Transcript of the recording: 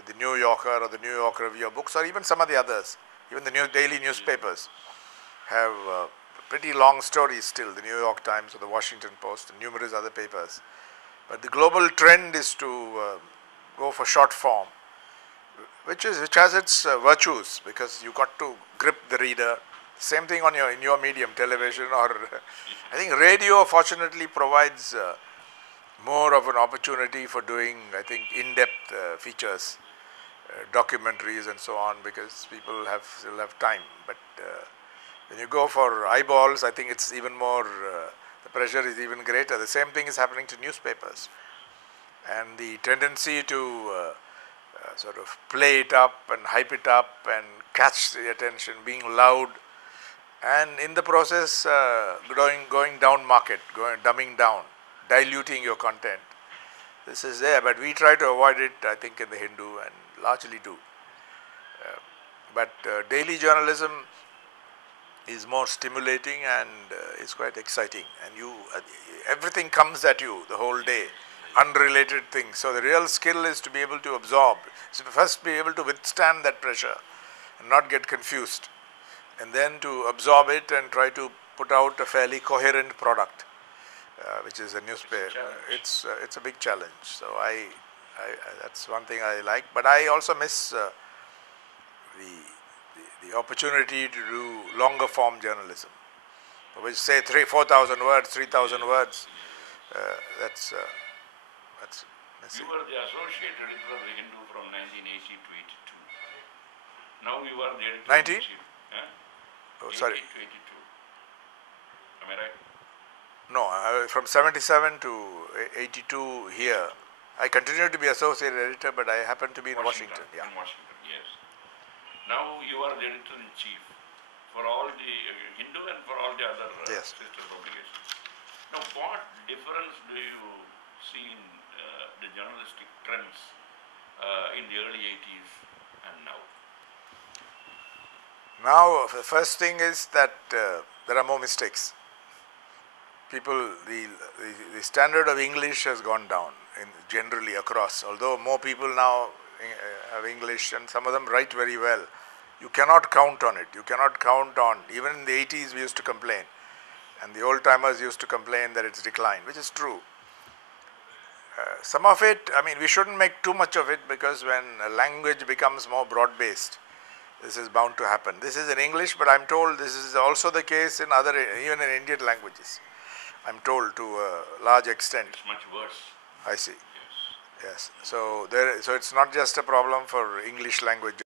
with the New Yorker or the New York Review of Books, or even some of the others, even the daily newspapers have pretty long stories still, the New York Times or the Washington Post and numerous other papers. But the global trend is to go for short form, which has its virtues, because you got to grip the reader. Same thing in your medium, television, or I think radio fortunately provides more of an opportunity for doing, I think, in-depth features, documentaries and so on, because people still have time. But when you go for eyeballs, I think it's even more, the pressure is even greater. The same thing is happening to newspapers. And the tendency to sort of play it up and hype it up and catch the attention, being loud, and in the process going down market, dumbing down, diluting your content. This is there, but we try to avoid it, I think, in the Hindu, and largely do. But daily journalism is more stimulating and is quite exciting, and everything comes at you the whole day, unrelated things. So the real skill is to be able to absorb, so first be able to withstand that pressure and not get confused, and then to absorb it and try to put out a fairly coherent product, which is a newspaper. It's a big challenge. So that's one thing I like, but I also miss the opportunity to do longer form journalism, which say 4,000 words, 3,000 words. That's missing. You were the associate editor of the Hindu from 1980 to 82. Now you are the editor 90? in chief. Oh, sorry. 80 to 82. Am I right? No, from 77 to 82 here. I continued to be associate editor, but I happened to be in Washington. Yeah. In Washington, yes. Now you are the editor-in-chief for all the Hindu and for all the other Yes. sister publications. Now, what difference do you see in the journalistic trends in the early 80s and now? Now, the first thing is that there are more mistakes. The standard of English has gone down generally across, although more people now have English, and some of them write very well. You cannot count on it. You cannot count on, even in the 80s we used to complain, and the old timers used to complain that it's declined, which is true. Some of it, I mean, we shouldn't make too much of it, because when a language becomes more broad-based, this is bound to happen. This is in English, but I'm told this is also the case in even in Indian languages. I'm told to a large extent. It's much worse. I see. Yes. Yes. So it's not just a problem for English language